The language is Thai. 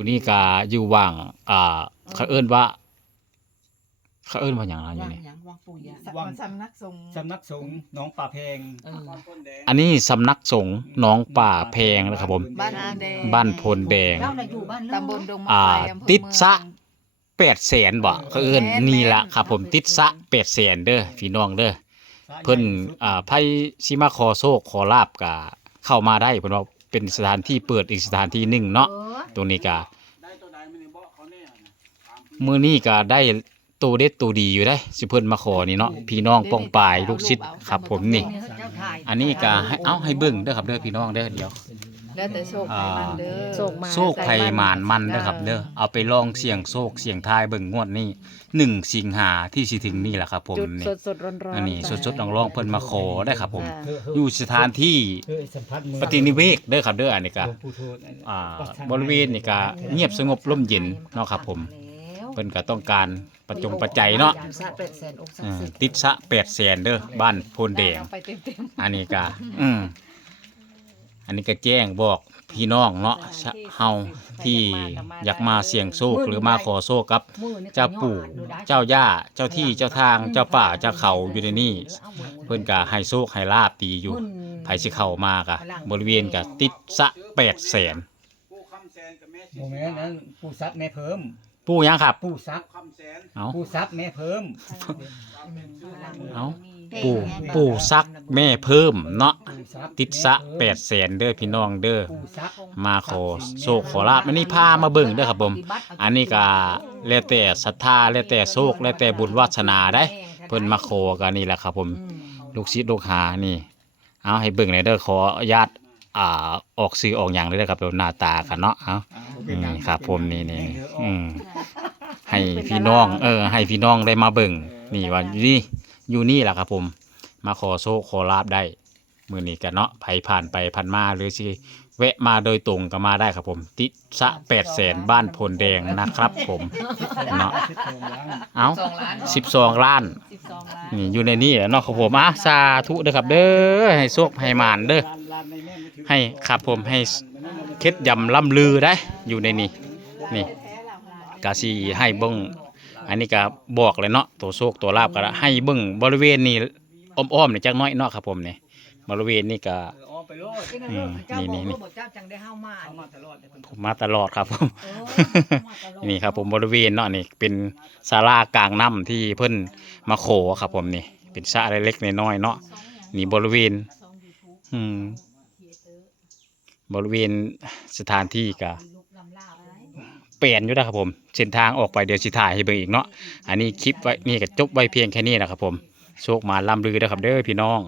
ตัวนี้ก็อยู่ว่างเขาเอิ้นว่าหยังล่ะอยู่นี่ วังปู่ยา สำนักสงฆ์ สำนักสงฆ์หนองป่าแพง อันนี้สำนักสงฆ์หนองป่าแพงนะครับผม บ้านแดง บ้านพลแดง เจ้าน่ะอยู่บ้าน ตำบลดงมะ อ่า ไฟอำเภอ ติด เมือง สะ800,000บ่เขาเอิ้นนี่ละครับผมติดสะ800,000เด้อพี่น้องเด้อเพิ่นไผสิมาขอโชคขอลาบก็เข้ามาได้เพิ่นว่าเป็นสถานที่เปิดอีกสถานที่หนึงเนาะตรงนี้ก็มื้อนี้ก็ได้ตัวเด็ดตัวดีอยู่ได้สิเพิ่นมาขอนี่เนาะพี่น้องป้องปายลูกศิษย์ครับผมนี่ อันนี้ก็ให้เบิ่งเด้อครับเด้อพี่น้องเด้อเดี๋ยว แล้วแต่โชคใครมันเด้อ โชคไผหมานมันเด้อครับเด้อเอาไปลองเสี่ยงโชคเสี่ยงทายเบิ่งงวดนี้1สิงหาที่สิถึงนี่แหละครับผม จุด นี่ สดๆร้อนๆ อันนี้สดๆร้องๆเพิ่นมาขอได้ครับผม จ้ะ อยู่สถานที่ สัมผัสมือ ปฏินิเวศเด้อครับเด้ออันนี้ก็ หลวงปู่โทษ บริเวณนี่ก็เงียบสงบร่มเย็นเนาะครับผมเพิ่นก็ต้องการปัจจัยเนาะ สะ800,000องค์ศัก อื ดิ์ ม สิทธิ์ ติดสะ800,000เด้อบ้านโพนแดง เอาไปเต็ม อันนี้ก็อันนี้ก็แจ้งบอกพี่น้องเนาะเฮาที่อยากมาเสี่ยงโชคหรือมาขอโชคกับ มื้อนี่ก็ เจ้าปู่เจ้าย่าเจ้าที่เจ้าทางเจ้าป่าเจ้าเขาอยู่ในนี่เพิ่นก็ให้โชคให้ลาบดีอยู่ไผสิเข้ามากะบริเวณก็ติดสะ800,000 โมเมนต์นั้นปู่ซักแม่เพิ่ม ปู่ยังครับ ปู่ซัก เอา ปู่ซักแม่เพิ่ม เอาปู่ซักแม่เพิ่มเนาะ ปู่ซัก ติดสะ800,000เด้อพี่น้องเด้อ ปู่ซัก มาขอโชคขอลาบอันนี้พามาเบิ่งเด้อครับผม อันนี้ก็แล้วแต่ศรัทธาแล้วแต่โชคแล้วแต่บุญวาสนาได้เพิ่นมาขอกันนี่แหละครับผมลูกศิษย์ลูกหานี่เอาให้เบิ่งหน่อยเด้อขออนุญาตออกสื่อออกหยังเลยเด้อครับเดี๋ยวหน้าตากันเนาะเอาครับผมนี่ให้พี่น้องให้พี่น้องได้มาเบิ่งนี่ว่าอยู่นี่แหละครับผมมาขอโชคขอลาบได้มื้อนี้กันเนาะไผผ่านไปผ่านมาหรือสิแวะมาโดยตรงก็มาได้ครับผมติดสะ800,000บ้านพลแดงนะครับผมเนาะเอา12 ล้าน 12 ล้าน นี่อยู่ในนี้แหละเนาะครับผมสาธุเด้อครับเด้อให้โชคให้หมานเด้อให้ครับผมให้เคล็ดยำล่ำลือได้อยู่ในนี้นี่กาสีให้เบิ้งอันนี้ก็บอกเลยเนาะตัวโชคตัวลาบก็ให้เบิ้งบริเวณนี้อ้อมๆนี่จักน้อยเนาะครับผมนี่บริเวณนี้ก็ ออกไปโลด เจ้าบอกเจ้าจังได้เฮามา เข้ามาตลอดเลย ผมมาตลอดครับผม นี่ครับผมบริเวณเนาะนี่เป็นศาลากลางน้ำที่เพิ่นมาโขครับผมนี่เป็นสระเล็กๆน้อยๆเนาะนี่บริเวณบริเวณสถานที่ก็เปลี่ยนอยู่นะครับผมเส้นทางออกไปเดี๋ยวสิถ่ายให้เบิ่งอีกเนาะอันนี้คลิปไว้นี่ก็จบไว้เพียงแค่นี้นะครับผมโชคมาล่ำลือนะครับเด้อพี่น้อง